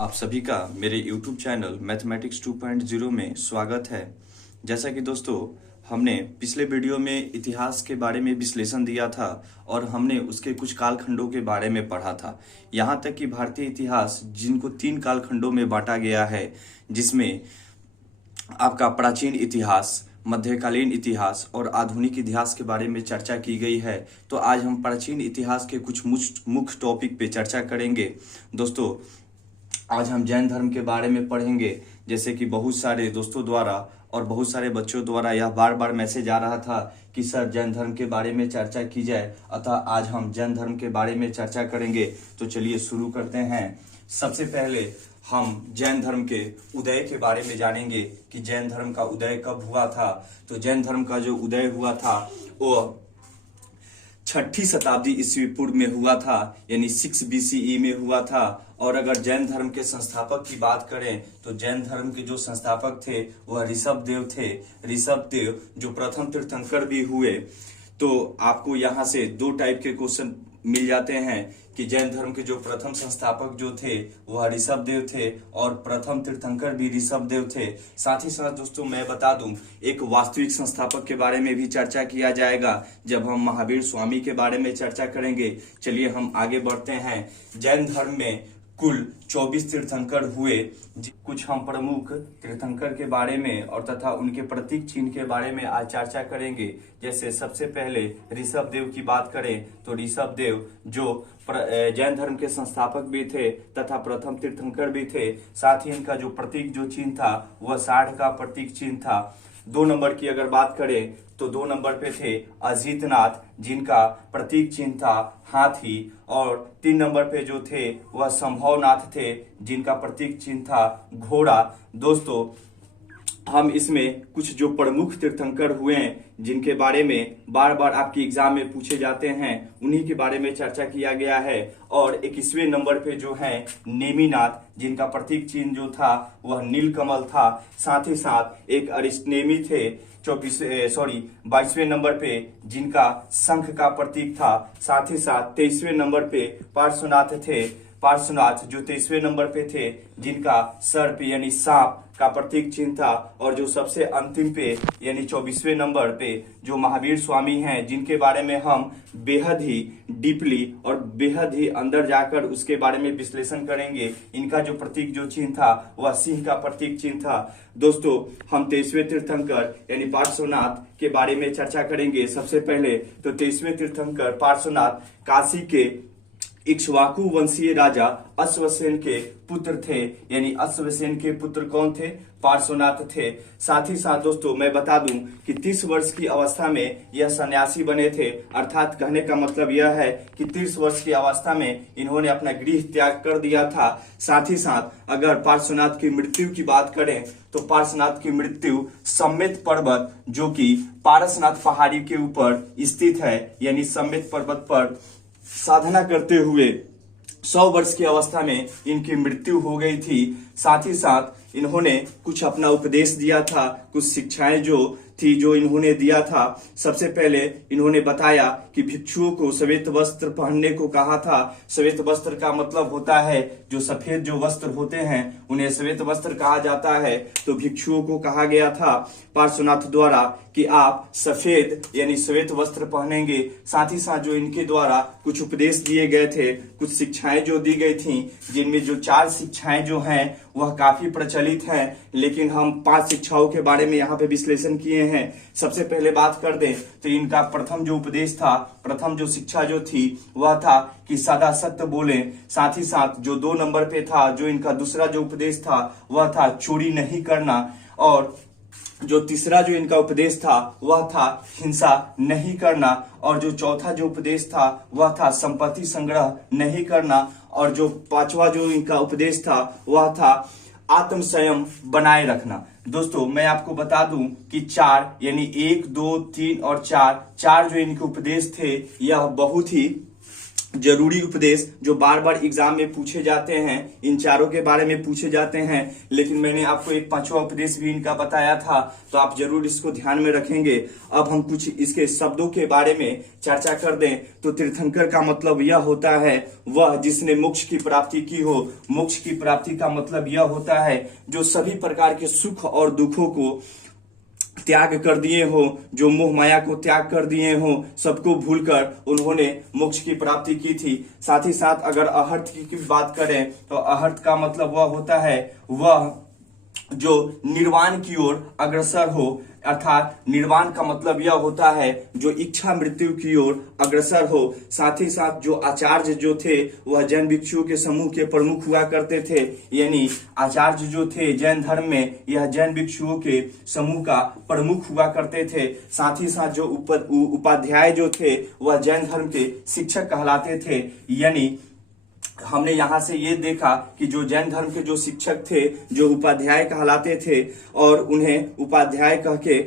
आप सभी का मेरे YouTube चैनल मैथमेटिक्स 2.0 में स्वागत है। जैसा कि दोस्तों हमने पिछले वीडियो में इतिहास के बारे में विश्लेषण दिया था और हमने उसके कुछ कालखंडों के बारे में पढ़ा था। यहाँ तक कि भारतीय इतिहास जिनको 3 कालखंडों में बांटा गया है, जिसमें आपका प्राचीन इतिहास, मध्यकालीन इतिहास और आधुनिक इतिहास के बारे में चर्चा की गई है। तो आज हम प्राचीन इतिहास के कुछ मुख्य टॉपिक पे चर्चा करेंगे। दोस्तों आज हम जैन धर्म के बारे में पढ़ेंगे। जैसे कि बहुत सारे दोस्तों द्वारा और बहुत सारे बच्चों द्वारा यह बार बार मैसेज आ रहा था कि सर जैन धर्म के बारे में चर्चा की जाए, अतः आज हम जैन धर्म के बारे में चर्चा करेंगे। तो चलिए शुरू करते हैं। सबसे पहले हम जैन धर्म के उदय के बारे में जानेंगे कि जैन धर्म का उदय कब हुआ था। तो जैन धर्म का जो उदय हुआ था वो 6ठी शताब्दी ईस्वी पूर्व में हुआ था, यानी 6 BCE में हुआ था। और अगर जैन धर्म के संस्थापक की बात करें तो जैन धर्म के जो संस्थापक थे वह ऋषभ देव थे। ऋषभ देव जो प्रथम तीर्थंकर भी हुए। तो आपको यहाँ से 2 टाइप के क्वेश्चन मिल जाते हैं कि जैन धर्म के जो प्रथम संस्थापक जो थे वह ऋषभ देव थे और प्रथम तीर्थंकर भी ऋषभ देव थे। साथ ही साथ दोस्तों मैं बता दूं, एक वास्तविक संस्थापक के बारे में भी चर्चा किया जाएगा जब हम महावीर स्वामी के बारे में चर्चा करेंगे। चलिए हम आगे बढ़ते हैं। जैन धर्म में कुल 24 तीर्थंकर हुए। कुछ हम प्रमुख तीर्थंकर के बारे में और तथा उनके प्रतीक चिन्ह के बारे में आज चर्चा करेंगे। जैसे सबसे पहले ऋषभ देव की बात करें तो ऋषभ देव जो जैन धर्म के संस्थापक भी थे तथा प्रथम तीर्थंकर भी थे। साथ ही इनका जो प्रतीक जो चिन्ह था वह साढ़ का प्रतीक चिन्ह था। 2 नंबर की अगर बात करें तो 2 नंबर पे थे अजीतनाथ, जिनका प्रतीक चिन्ह था हाथी। और 3 नंबर पे जो थे वह संभवनाथ थे, जिनका प्रतीक चिन्ह था घोड़ा। दोस्तों हम इसमें कुछ जो प्रमुख तीर्थंकर हुए हैं जिनके बारे में बार बार आपकी एग्जाम में पूछे जाते हैं, उन्हीं के बारे में चर्चा किया गया है। और 21वें नंबर पे जो है नेमिनाथ, जिनका प्रतीक चिन्ह जो था वह नीलकमल था। साथ ही साथ एक अरिष्टनेमी थे 22वें नंबर पे, जिनका शंख का प्रतीक था। साथ ही साथ 23वें नंबर पे पार्श्वनाथ थे। पार्श्वनाथ जो 23वें नंबर पे थे, जिनका सर्प यानी सांप का प्रतीक चिन्ह था। और जो सबसे अंतिम पे यानी 24वें नंबर पे जो महावीर स्वामी हैं, जिनके बारे में हम बेहद ही डीपली और बेहद ही अंदर जाकर उसके बारे में विश्लेषण करेंगे। इनका जो प्रतीक जो चिन्ह था वह सिंह का प्रतीक चिन्ह था। दोस्तों हम 23वें तीर्थंकर यानी पार्श्वनाथ के बारे में चर्चा करेंगे। सबसे पहले तो 23वें तीर्थंकर पार्श्वनाथ काशी के इक्ष्वाकु वंशीय राजा अश्वसेन के पुत्र थे। यानी अश्वसेन के पुत्र कौन थे? पार्श्वनाथ थे। साथ ही साथ दोस्तों मैं बता दूं कि 30 वर्ष की अवस्था में यह सन्यासी बने थे। अर्थात कहने का मतलब यह है कि 30 वर्ष की अवस्था में इन्होंने अपना गृह त्याग कर दिया था। साथ ही साथ अगर पार्श्वनाथ की मृत्यु की बात करें तो पार्श्वनाथ की मृत्यु सम्मेत पर्वत जो कि पारसनाथ पहाड़ी के ऊपर स्थित है, यानी सम्मेत पर्वत पर साधना करते हुए 100 वर्ष की अवस्था में इनकी मृत्यु हो गई थी। साथ ही साथ इन्होंने कुछ अपना उपदेश दिया था, कुछ शिक्षाएं जो थी जो इन्होंने दिया था। सबसे पहले इन्होंने बताया कि भिक्षुओं को श्वेत वस्त्र पहनने को कहा था। श्वेत वस्त्र का मतलब होता है जो सफेद जो वस्त्र होते हैं उन्हें श्वेत वस्त्र कहा जाता है। तो भिक्षुओं को कहा गया था पार्श्वनाथ द्वारा कि आप सफेद यानी श्वेत वस्त्र पहनेंगे। साथ ही साथ जो इनके द्वारा कुछ उपदेश दिए गए थे, कुछ शिक्षाएं जो दी गई थी, जिनमें जो 4 शिक्षाएं जो हैं वह काफी प्रचलित हैं, लेकिन हम 5 शिक्षाओं के बारे में यहाँ पे विश्लेषण किए हैं। सबसे पहले बात कर दें तो इनका प्रथम जो उपदेश था, प्रथम जो शिक्षा जो थी वह था कि सदा सत्य बोले। साथ ही साथ जो 2 नंबर पे था, जो इनका दूसरा जो उपदेश था वह था चोरी नहीं करना। और जो तीसरा जो इनका उपदेश था वह था हिंसा नहीं करना। और जो चौथा जो उपदेश था वह था संपत्ति संग्रह नहीं करना। और जो 5वां जो इनका उपदेश था वह था आत्म संयम बनाए रखना। दोस्तों मैं आपको बता दूं कि 4 यानी 1, 2, 3 और 4 जो इनके उपदेश थे यह बहुत ही जरूरी उपदेश जो बार बार एग्जाम में पूछे जाते हैं, इन चारों के बारे में पूछे जाते हैं, लेकिन मैंने आपको एक पांचवा उपदेश भी इनका बताया था, तो आप जरूर इसको ध्यान में रखेंगे। अब हम कुछ इसके शब्दों के बारे में चर्चा कर दें तो तीर्थंकर का मतलब यह होता है वह जिसने मोक्ष की प्राप्ति की हो। मोक्ष की प्राप्ति का मतलब यह होता है जो सभी प्रकार के सुख और दुखों को त्याग कर दिए हो, जो मोह माया को त्याग कर दिए हो, सबको भूलकर उन्होंने मोक्ष की प्राप्ति की थी। साथ ही साथ अगर अहर्त की बात करें तो अहर्त का मतलब वह होता है वह जो निर्वाण की ओर अग्रसर हो, अर्थात निर्वाण का मतलब यह होता है जो इच्छा मृत्यु की ओर अग्रसर हो। साथ ही साथ जो आचार्य जो थे वह जैन भिक्षुओं के समूह के प्रमुख हुआ करते थे, यानी आचार्य जो थे जैन धर्म में यह जैन भिक्षुओं के समूह का प्रमुख हुआ करते थे। साथ ही साथ जो उपाध्याय जो थे वह जैन धर्म के शिक्षक कहलाते थे, यानी हमने यहाँ से ये देखा कि जो जैन धर्म के जो शिक्षक थे जो उपाध्याय कहलाते थे और उन्हें उपाध्याय कह के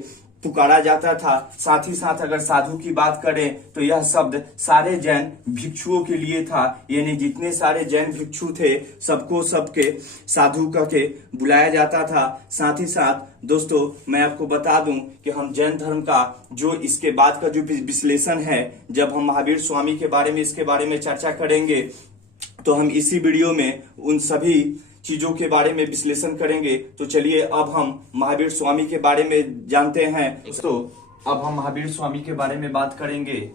पुकारा जाता था। साथ ही साथ अगर साधु की बात करें तो यह शब्द सारे जैन भिक्षुओं के लिए था, यानी जितने सारे जैन भिक्षु थे सबको सबके साधु कह के बुलाया जाता था। साथ ही साथ दोस्तों मैं आपको बता दूं कि हम जैन धर्म का जो इसके बाद का जो विश्लेषण है, जब हम महावीर स्वामी के बारे में इसके बारे में चर्चा करेंगे तो हम इसी वीडियो में उन सभी चीजों के बारे में विश्लेषण करेंगे। तो चलिए अब हम महावीर स्वामी के बारे में जानते हैं। दोस्तों अब हम महावीर स्वामी के बारे में बात करेंगे।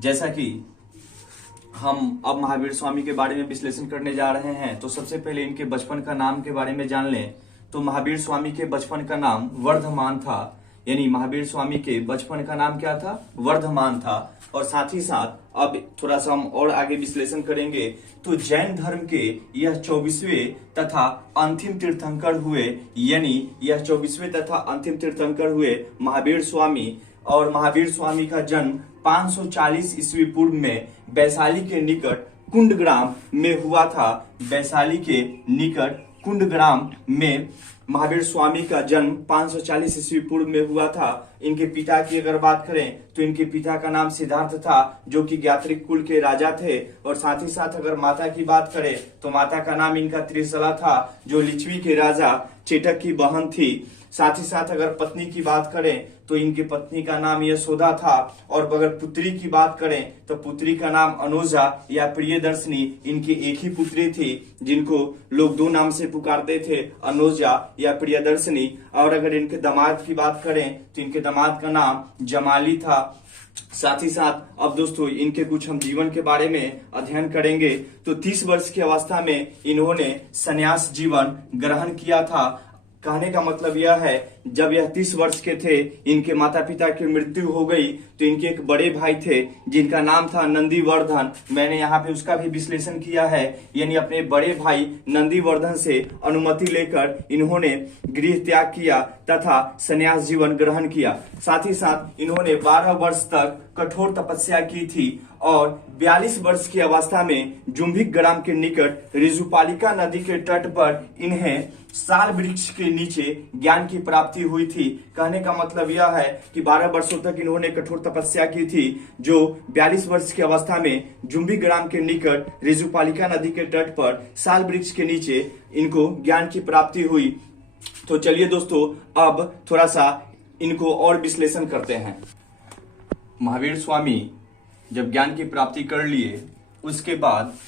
जैसा कि हम अब महावीर स्वामी के बारे में विश्लेषण करने जा रहे हैं तो सबसे पहले इनके बचपन का नाम के बारे में जान लें। तो महावीर स्वामी के बचपन का नाम वर्धमान था, यानी महावीर स्वामी के बचपन का नाम क्या था? वर्धमान था। और साथ ही साथ अब थोड़ा सा हम और आगे विश्लेषण करेंगे तो जैन धर्म के यह 24वें तथा अंतिम तीर्थंकर हुए, यानी यह 24वें तथा अंतिम तीर्थंकर हुए महावीर स्वामी। और महावीर स्वामी का जन्म 540 ईस्वी पूर्व में वैशाली के निकट कुंडग्राम में हुआ था। वैशाली के निकट कुंडग्राम में महावीर स्वामी का जन्म 540 ईस्वी पूर्व में हुआ था। इनके पिता की अगर बात करें तो इनके पिता का नाम सिद्धार्थ था, जो कि ज्ञात्रिक कुल के राजा थे। और साथ ही साथ अगर माता की बात करें तो माता का नाम इनका त्रिशला था, जो लिच्छवी के राजा चेटक की बहन थी। साथ ही साथ अगर पत्नी की बात करें तो इनकी पत्नी का नाम यशोदा था। और अगर पुत्री की बात करें तो पुत्री का नाम अनुजा या प्रियदर्शनी, इनकी एक ही पुत्री थी जिनको लोग दो नाम से पुकारते थे, अनुजा या प्रियदर्शनी। और अगर इनके दामाद की बात करें तो इनके दामाद का नाम जमाली था। साथ ही साथ अब दोस्तों इनके कुछ हम जीवन के बारे में अध्ययन करेंगे। तो 30 वर्ष की अवस्था में इन्होंने संन्यास जीवन ग्रहण किया था। कहने का मतलब यह है जब यह 30 वर्ष के थे इनके माता पिता की मृत्यु हो गई, तो इनके एक बड़े भाई थे जिनका नाम था नंदीवर्धन। मैंने यहाँ पे उसका भी विश्लेषण किया है, यानी अपने बड़े भाई नंदीवर्धन से अनुमति लेकर इन्होंने गृह त्याग किया तथा संन्यास जीवन ग्रहण किया। साथ ही साथ इन्होंने 12 वर्ष तक कठोर तपस्या की थी और 42 वर्ष की अवस्था में जुम्भिक ग्राम के निकट ऋजुपालिका नदी के तट पर इन्हें साल वृक्ष के नीचे ज्ञान की प्राप्ति हुई थी। कहने का मतलब यह है कि 12 वर्षों तक इन्होंने कठोर तपस्या की थी, जो 42 वर्ष की अवस्था में जुम्भिक ग्राम के निकट ऋजुपालिका नदी के तट पर साल वृक्ष के नीचे इनको ज्ञान की प्राप्ति हुई। तो चलिए दोस्तों अब थोड़ा सा इनको और विश्लेषण करते हैं। महावीर स्वामी जब ज्ञान की प्राप्ति कर लिए उसके बाद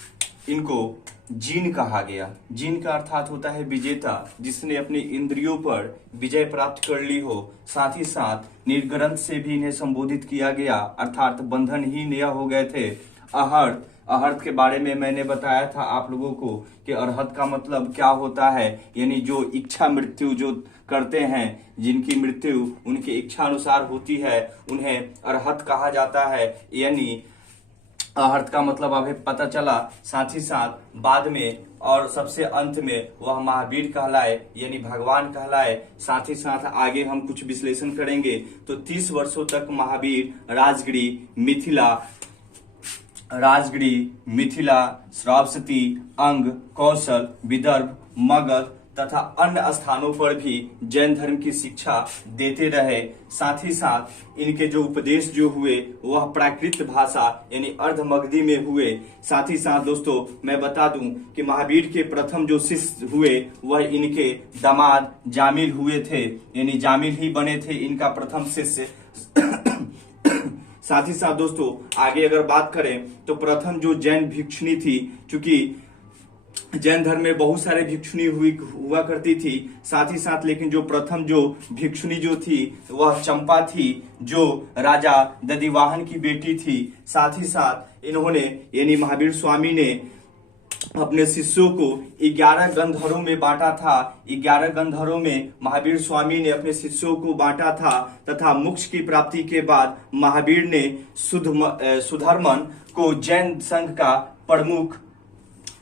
इनको जीन कहा गया। जीन का अर्थात होता है विजेता, जिसने अपनी इंद्रियों पर विजय प्राप्त कर ली हो। साथ ही साथ निर्ग्रंथ से भी इन्हें संबोधित किया गया, अर्थात बंधन ही नया हो गए थे। अहर्त अहर्त के बारे में मैंने बताया था आप लोगों को कि अरहत का मतलब क्या होता है, यानी जो इच्छा मृत्यु जो करते हैं, जिनकी मृत्यु उनकी इच्छा अनुसार होती है, उन्हें अरहत कहा जाता है। यानी अहर्त का मतलब अभी पता चला। साथ ही साथ बाद में और सबसे अंत में वह महावीर कहलाए, यानी भगवान कहलाए। साथ ही साथ आगे हम कुछ विश्लेषण करेंगे। तो 30 वर्षों तक महावीर राजगिरी, मिथिला, श्रावस्ती, अंग, कौशल, विदर्भ, मगध, तथा अन्य स्थानों पर भी जैन धर्म की शिक्षा देते रहे। साथ ही साथ इनके जो उपदेश जो हुए वह प्राकृत भाषा यानी अर्धमगधी में हुए। साथ ही साथ दोस्तों मैं बता दूं कि महावीर के प्रथम जो शिष्य हुए वह इनके दामाद जामिल हुए थे, यानी जामिल ही बने थे इनका प्रथम शिष्य। साथ ही साथ दोस्तों आगे अगर बात करें तो प्रथम जो जैन भिक्षुणी थी, चूंकि जैन धर्म में बहुत सारे भिक्षुणी हुआ करती थी, साथ ही साथ लेकिन जो प्रथम जो भिक्षुणी जो थी वह चंपा थी, जो राजा दधिवाहन की बेटी थी। साथ ही साथ इन्होंने यानी महावीर स्वामी ने अपने शिष्यों को 11 गंधर्वों में बांटा था। 11 गंधर्वों में महावीर स्वामी ने अपने शिष्यों को बांटा था तथा मोक्ष की प्राप्ति के बाद महावीर ने सुधर्मन को जैन संघ का प्रमुख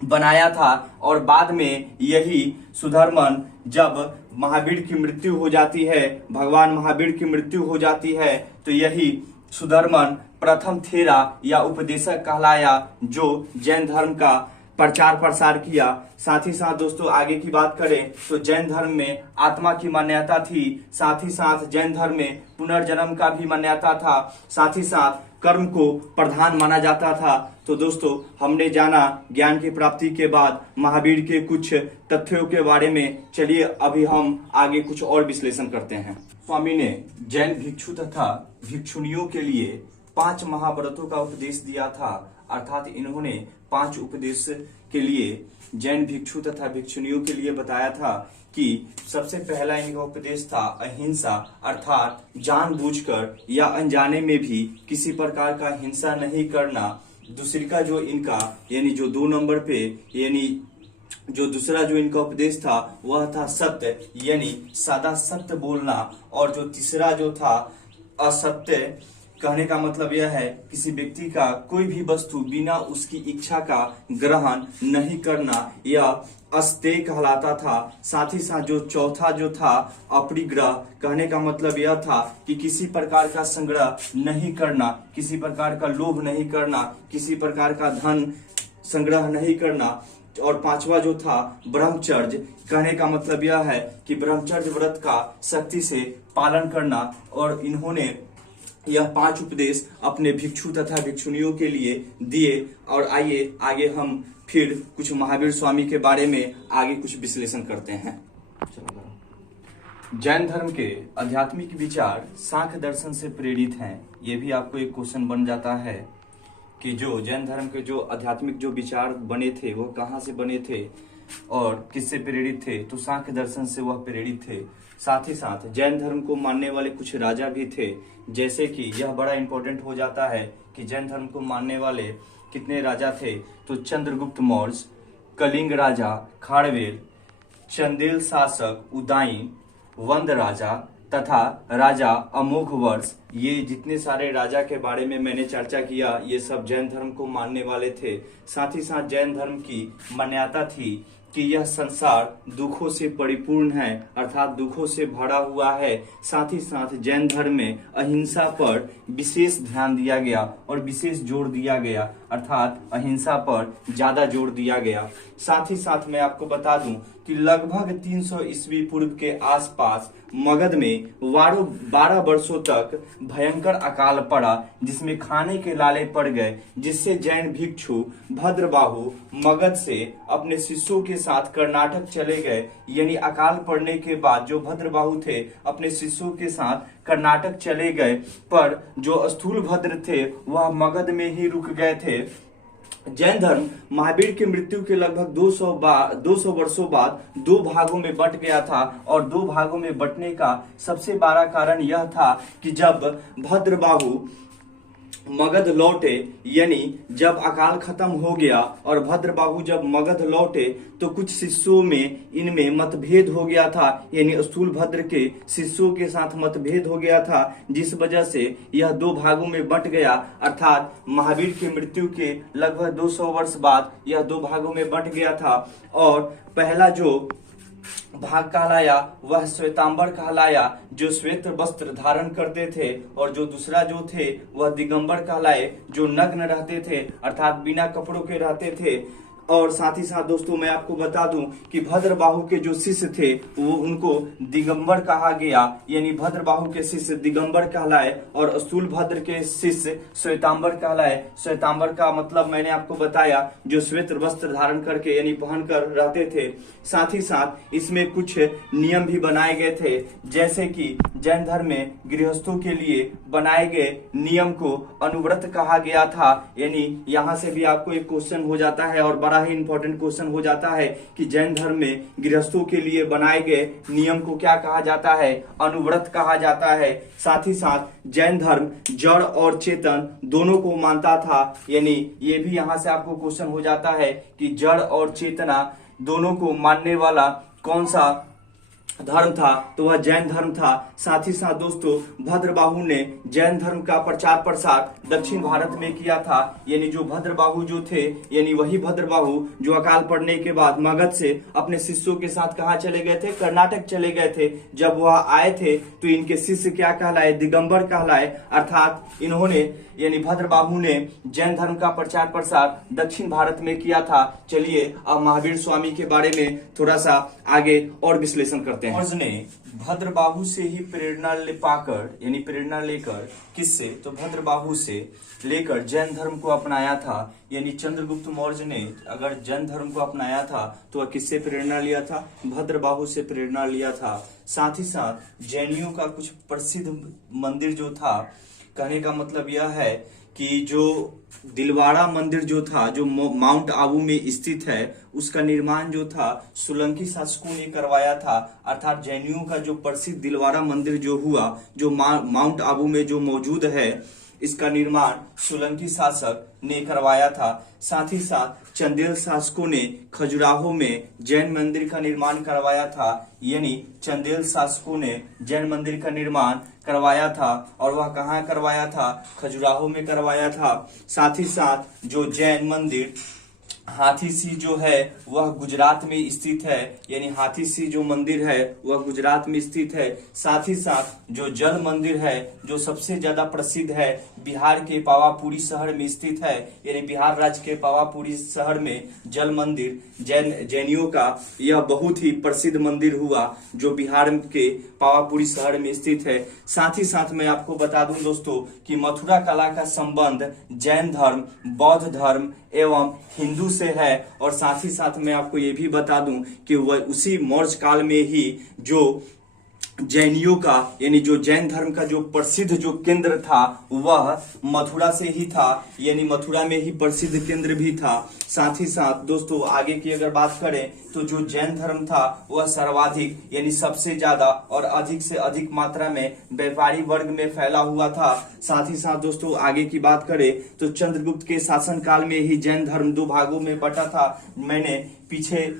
बनाया था। और बाद में यही सुधर्मन जब महावीर की मृत्यु हो जाती है, भगवान महावीर की मृत्यु हो जाती है, तो यही सुधर्मन प्रथम थेरा या उपदेशक कहलाया जो जैन धर्म का प्रचार प्रसार किया। साथ ही साथ दोस्तों आगे की बात करें तो जैन धर्म में आत्मा की मान्यता थी। साथ ही साथ जैन धर्म में पुनर्जन्म का भी मान्यता था। साथ ही साथ कर्म को प्रधान माना जाता था। तो दोस्तों हमने जाना ज्ञान की प्राप्ति के बाद महावीर के कुछ तथ्यों के बारे में। चलिए अभी हम आगे कुछ और विश्लेषण करते हैं। स्वामी ने जैन भिक्षु तथा भिक्षुणियों के लिए 5 महाव्रतों का उपदेश दिया था। अर्थात इन्होंने 5 उपदेश के लिए जैन भिक्षु तथा भिक्षुणियों के लिए बताया था कि सबसे पहला इनका उपदेश था अहिंसा, अर्थात जानबूझकर या अनजाने में भी किसी प्रकार का हिंसा नहीं करना। दूसरी का जो इनका यानी जो 2 नंबर पे यानी जो दूसरा जो इनका उपदेश था वह था सत्य, यानी सादा सत्य बोलना। और जो तीसरा जो था असत्य, कहने का मतलब यह है किसी व्यक्ति का कोई भी वस्तु बिना उसकी इच्छा का ग्रहण नहीं करना, यह अस्तेय कहलाता था। साथ ही साथ जो चौथा जो था अपरिग्रह, कहने का मतलब यह था कि किसी प्रकार का संग्रह नहीं करना, किसी प्रकार का लोभ नहीं करना, किसी प्रकार का धन संग्रह नहीं करना। और 5वां जो था ब्रह्मचर्य, कहने का मतलब यह है कि ब्रह्मचर्य व्रत का सख्ती से पालन करना। और इन्होंने यह 5 उपदेश अपने भिक्षु तथा भिक्षुणियों के लिए दिए। और आइए आगे हम फिर कुछ महावीर स्वामी के बारे में आगे कुछ विश्लेषण करते हैं। जैन धर्म के आध्यात्मिक विचार सांख्य दर्शन से प्रेरित हैं। ये भी आपको एक क्वेश्चन बन जाता है कि जो जैन धर्म के जो आध्यात्मिक जो विचार बने थे वो कहाँ से बने थे और किससे प्रेरित थे, तो सांख्य दर्शन से वह प्रेरित थे। साथ ही साथ जैन धर्म को मानने वाले कुछ राजा भी थे, जैसे कि यह बड़ा इंपॉर्टेंट हो जाता है कि जैन धर्म को मानने वाले कितने राजा थे। तो चंद्रगुप्त मौर्य, कलिंग राजा खारवेल, चंदेल शासक उदयन, वंद राजा तथा राजा अमोघ वर्ष, ये जितने सारे राजा के बारे में मैंने चर्चा किया ये सब जैन धर्म को मानने वाले थे। साथ ही साथ जैन धर्म की मान्यता थी कि यह संसार दुखों से परिपूर्ण है, अर्थात दुखों से भरा हुआ है। साथ ही साथ जैन धर्म में अहिंसा पर विशेष ध्यान दिया गया और विशेष जोर दिया गया, अर्थात अहिंसा पर ज्यादा जोर दिया गया। साथ ही साथ मैं आपको बता दूं कि लगभग 300 ईस्वी पूर्व के आसपास मगध में 12 वर्षों तक भयंकर अकाल पड़ा, जिसमें खाने के लाले पड़ गए, जिससे जैन भिक्षु भद्रबाहु मगध से अपने शिष्यों के साथ कर्नाटक चले गए। यानी अकाल पड़ने के बाद जो भद्रबाहु थे अपने शिष्यों के साथ कर्नाटक चले गए, पर जो स्थूल भद्र थे वह मगध में ही रुक गए थे। जैन धर्म महावीर की मृत्यु के लगभग 200 वर्षों बाद 2 भागों में बंट गया था। और 2 भागों में बंटने का सबसे बड़ा कारण यह था कि जब भद्रबाहु मगध लौटे, यानी जब अकाल खत्म हो गया और भद्रबाहु जब मगध लौटे तो कुछ शिष्यों में इनमें मतभेद हो गया था, यानी स्थूल भद्र के शिष्यों के साथ मतभेद हो गया था, जिस वजह से यह 2 भागों में बंट गया। अर्थात महावीर की मृत्यु के लगभग 200 वर्ष बाद यह 2 भागों में बंट गया था। और पहला जो भाग कहलाया वह श्वेतांबर कहलाया, जो श्वेत वस्त्र धारण करते थे, और जो दूसरा जो थे वह दिगंबर कहलाए, जो नग्न रहते थे, अर्थात बिना कपड़ों के रहते थे। और साथ ही साथ दोस्तों मैं आपको बता दूं कि भद्रबाहु के जो शिष्य थे वो उनको दिगंबर कहा गया, यानी भद्रबाहु के शिष्य दिगंबर कहलाए और स्थूलभद्र के शिष्य श्वेतांबर कहलाए। श्वेतांबर का मतलब मैंने आपको बताया जो श्वेत वस्त्र धारण करके यानी पहनकर रहते थे। साथ ही साथ इसमें कुछ नियम भी बनाए गए थे, जैसे कि जैन धर्म में गृहस्थों के लिए बनाए गए नियम को अनुव्रत कहा गया था। यानी यहाँ से भी आपको एक क्वेश्चन हो जाता है और बड़ा ही इंपॉर्टेंट क्वेश्चन हो जाता है कि जैन धर्म में गृहस्थों के लिए बनाए गए नियम को क्या कहा जाता है? अनुव्रत कहा जाता है। साथ ही साथ जैन धर्म जड़ और चेतन दोनों को मानता था, यानी ये भी यहाँ से आपको क्वेश्चन हो जाता है कि जड़ और चेतना दोनों को मानने वाला कौन सा धर्म था? तो वह जैन धर्म था। साथ ही साथ दोस्तों भद्रबाहु ने जैन धर्म का प्रचार प्रसार दक्षिण भारत में किया था। यानी जो भद्रबाहु जो थे, यानी वही भद्रबाहु जो अकाल पड़ने के बाद मगध से अपने शिष्यों के साथ कहाँ चले गए थे? कर्नाटक चले गए थे। जब वह आए थे तो इनके शिष्य क्या कहलाए? दिगंबर कहलाए। अर्थात इन्होंने यानी भद्रबाहु ने जैन धर्म का प्रचार प्रसार दक्षिण भारत में किया था। चलिए अब महावीर स्वामी के बारे में थोड़ा सा आगे और विश्लेषण करते हैं। ने भद्रबाहु से ही प्रेरणा पाकर यानी प्रेरणा लेकर किससे? तो भद्रबाहु से लेकर जैन धर्म को अपनाया था। यानी चंद्रगुप्त मौर्य ने अगर जैन धर्म को अपनाया था तो वह किससे प्रेरणा लिया था? भद्रबाहु से प्रेरणा लिया था। साथ ही साथ जैनियों का कुछ प्रसिद्ध मंदिर जो था, कहने का मतलब यह है कि जो दिलवाड़ा मंदिर जो था जो माउंट आबू में स्थित है, उसका निर्माण जो था सोलंकी शासकों ने करवाया था। अर्थात जैनियों का जो प्रसिद्ध दिलवाड़ा मंदिर जो हुआ, जो माउंट आबू में जो मौजूद है, इसका निर्माण सोलंकी शासक ने करवाया था। साथ ही साथ चंदेल शासकों ने खजुराहो में जैन मंदिर का निर्माण करवाया था। यानी चंदेल शासकों ने जैन मंदिर का निर्माण करवाया था और वह कहाँ करवाया था? खजुराहो में करवाया था। साथ ही साथ जो जैन मंदिर हाथीसी जो है वह गुजरात में स्थित है। यानी हाथीसी जो मंदिर है वह गुजरात में स्थित है। साथ ही साथ जो जल मंदिर है जो सबसे ज्यादा प्रसिद्ध है, बिहार के पावापुरी शहर में स्थित है। यानी बिहार राज्य के पावापुरी शहर में जल मंदिर जैनियों का यह बहुत ही प्रसिद्ध मंदिर हुआ जो बिहार के पावापुरी शहर में स्थित है। साथ ही साथ मैं आपको बता दूं दोस्तों कि मथुरा कला का संबंध जैन धर्म, बौद्ध धर्म एवं हिंदू से है। और साथ ही साथ मैं आपको ये भी बता दूं कि वह उसी मौर्य काल में ही जो जैनियों का यानी जो जैन धर्म का जो प्रसिद्ध जो केंद्र था वह मथुरा से ही था। यानी मथुरा में ही प्रसिद्ध केंद्र भी था। साथ ही साथ दोस्तों आगे की अगर बात करें तो जो जैन धर्म था वह सर्वाधिक यानी सबसे ज्यादा और अधिक से अधिक मात्रा में व्यापारी वर्ग में फैला हुआ था। साथ ही साथ दोस्तों आगे की बात करें तो चंद्रगुप्त के शासन काल में ही जैन धर्म दो भागों में बटा था। मैंने पीछे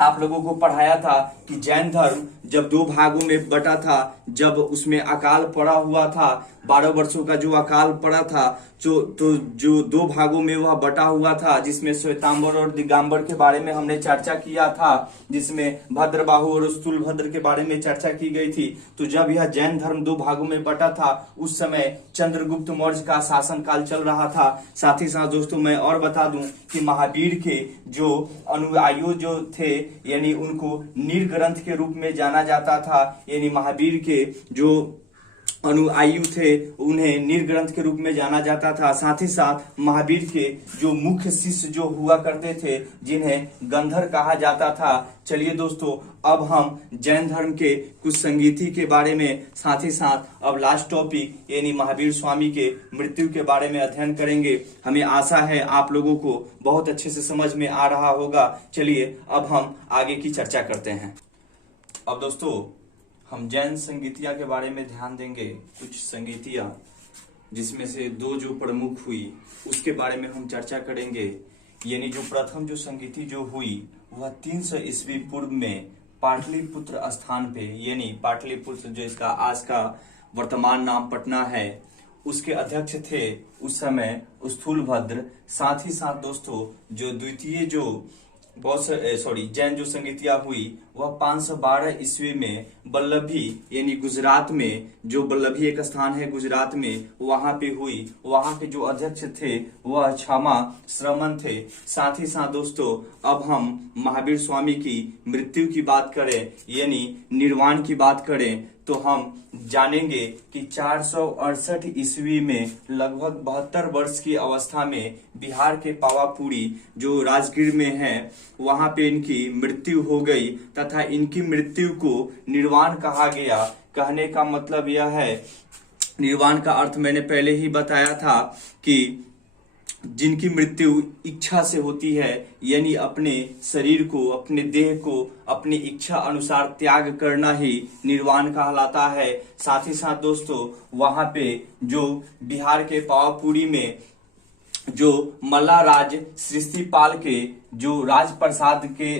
आप लोगों को पढ़ाया था कि जैन धर्म जब दो भागों में बटा था, जब उसमें अकाल पड़ा हुआ था, 12 वर्षों का जो अकाल पड़ा था तो जो दो भागों में वह बटा हुआ था, जिसमें श्वेतांबर और दिगंबर के बारे में हमने चर्चा किया था, जिसमें भद्रबाहु और स्थूलभद्र के बारे में चर्चा की गई थी। तो जब यह जैन धर्म दो भागों में बटा था उस समय चंद्रगुप्त मौर्य का शासन काल चल रहा था। साथ ही साथ दोस्तों मैं और बता दूं कि महावीर के जो अनुयायी जो थे यानी उनको नील ग्रंथ के रूप में जाना जाता था। यानी महावीर के जो अनुयायी थे उन्हें नील ग्रंथ के रूप में जाना जाता था। साथ ही साथ महावीर के जो मुख्य शिष्य जो हुआ करते थे जिन्हें गंधर कहा जाता था। चलिए दोस्तों अब हम जैन धर्म के कुछ संगीति के बारे में, साथ ही साथ अब लास्ट टॉपिक यानी महावीर स्वामी के मृत्यु के बारे में अध्ययन करेंगे। हमें आशा है आप लोगों को बहुत अच्छे से समझ में आ रहा होगा। चलिए अब हम आगे की चर्चा करते हैं। अब दोस्तों हम जैन संगीतिया के बारे में ध्यान देंगे। कुछ संगीतिया जिसमें से दो जो प्रमुख हुई उसके बारे में हम चर्चा करेंगे। यानी जो प्रथम जो संगीति जो हुई वह 300 ईस्वी पूर्व में पाटलिपुत्र स्थान पे, यानी पाटलिपुत्र जो इसका आज का वर्तमान नाम पटना है, उसके अध्यक्ष थे उस समय स्थूलभद्र। साथ ही साथ दोस्तों जो द्वितीय जो जैन जो संगीतिया हुई वह 512 ईस्वी में वल्लभी यानी गुजरात में, जो वल्लभी एक स्थान है गुजरात में, वहां पे हुई। वहां के जो अध्यक्ष थे वह क्षमा श्रमण थे। साथ ही साथ दोस्तों अब हम महावीर स्वामी की मृत्यु की बात करें यानी निर्वाण की बात करें तो हम जानेंगे कि 468 ईस्वी में लगभग 72 वर्ष की अवस्था में बिहार के पावापुरी जो राजगीर में है वहां पे इनकी मृत्यु हो गई तथा इनकी मृत्यु को निर्वाण कहा गया। कहने का मतलब यह है, निर्वाण का अर्थ मैंने पहले ही बताया था कि जिनकी मृत्यु इच्छा से होती है यानी अपने शरीर को, अपने देह को अपनी इच्छा अनुसार त्याग करना ही निर्वाण कहलाता है। साथ ही साथ दोस्तों वहां पे जो बिहार के पावापुरी में जो मल्ला राज सृष्टिपाल के जो राजप्रसाद के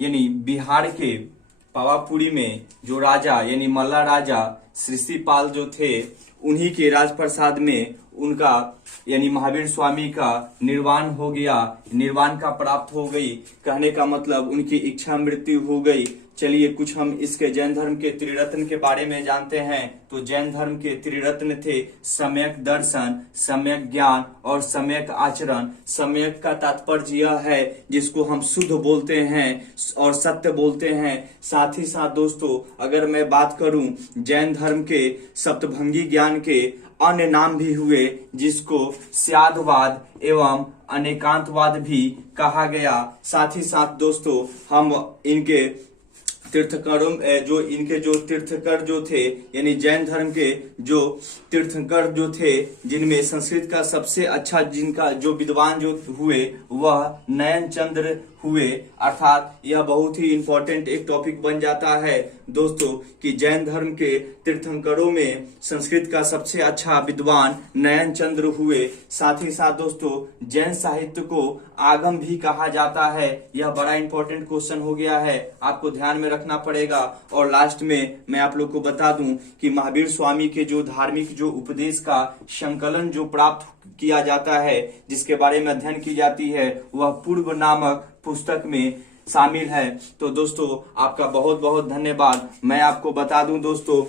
यानी बिहार के पावापुरी में जो राजा यानी मल्ला राजा सृष्टिपाल जो थे उन्हीं के राजप्रसाद में उनका यानी महावीर स्वामी का निर्वाण हो गया, निर्वाण का प्राप्त हो गई। कहने का मतलब उनकी इच्छा मृत्यु हो गई। चलिए कुछ हम इसके जैन धर्म के त्रिरत्न के बारे में जानते हैं। तो जैन धर्म के त्रिरत्न थे सम्यक दर्शन, सम्यक ज्ञान और सम्यक आचरण। सम्यक का तात्पर्य यह है जिसको हम शुद्ध बोलते हैं और सत्य बोलते हैं। साथ ही साथ दोस्तों अगर मैं बात करूं जैन धर्म के सप्तभंगी ज्ञान के अन्य नाम भी हुए जिसको स्यादवाद एवं अनेकांतवाद भी कहा गया। साथ ही साथ दोस्तों हम इनके तीर्थकरों जो तीर्थकर जो थे यानी जैन धर्म के जो तीर्थकर जो थे जिनमें संस्कृत का सबसे अच्छा जिनका जो विद्वान जो हुए वह नयन चंद्र हुए। अर्थात यह बहुत ही इंपॉर्टेंट एक टॉपिक बन जाता है दोस्तों कि जैन धर्म के तीर्थंकरों में संस्कृत का सबसे अच्छा विद्वान नयन चंद्र हुए। साथ ही साथ दोस्तों जैन साहित्य को आगम भी कहा जाता है। यह बड़ा इंपॉर्टेंट क्वेश्चन हो गया है, आपको ध्यान में रखना पड़ेगा। और लास्ट में मैं आप लोग को बता दूं कि महावीर स्वामी के जो धार्मिक जो उपदेश का संकलन जो प्राप्त किया जाता है जिसके बारे में अध्ययन की जाती है वह पूर्व नामक पुस्तक में शामिल है। तो दोस्तों आपका बहुत बहुत धन्यवाद। मैं आपको बता दूं दोस्तों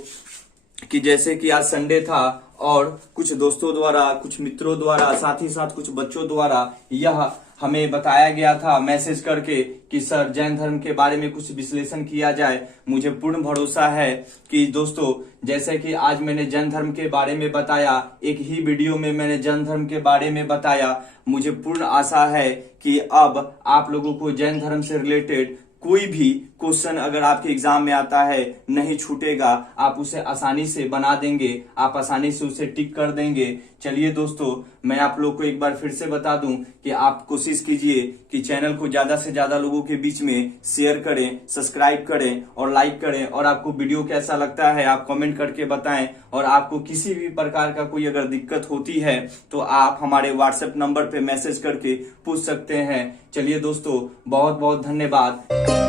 कि जैसे कि आज संडे था और कुछ दोस्तों द्वारा, कुछ मित्रों द्वारा, साथ ही साथ कुछ बच्चों द्वारा यह हमें बताया गया था मैसेज करके कि सर जैन धर्म के बारे में कुछ विश्लेषण किया जाए। मुझे पूर्ण भरोसा है कि दोस्तों जैसे कि आज मैंने जैन धर्म के बारे में बताया, एक ही वीडियो में मैंने जैन धर्म के बारे में बताया, मुझे पूर्ण आशा है कि अब आप लोगों को जैन धर्म से रिलेटेड कोई भी क्वेश्चन अगर आपके एग्जाम में आता है नहीं छूटेगा, आप उसे आसानी से बना देंगे, आप आसानी से उसे टिक कर देंगे। चलिए दोस्तों मैं आप लोग को एक बार फिर से बता दूं कि आप कोशिश कीजिए कि चैनल को ज्यादा से ज्यादा लोगों के बीच में शेयर करें, सब्सक्राइब करें और लाइक करें। और आपको वीडियो कैसा लगता है आप कमेंट करके बताएं। और आपको किसी भी प्रकार का कोई अगर दिक्कत होती है तो आप हमारे व्हाट्सएप नंबर पे मैसेज करके पूछ सकते हैं। चलिए दोस्तों बहुत बहुत धन्यवाद।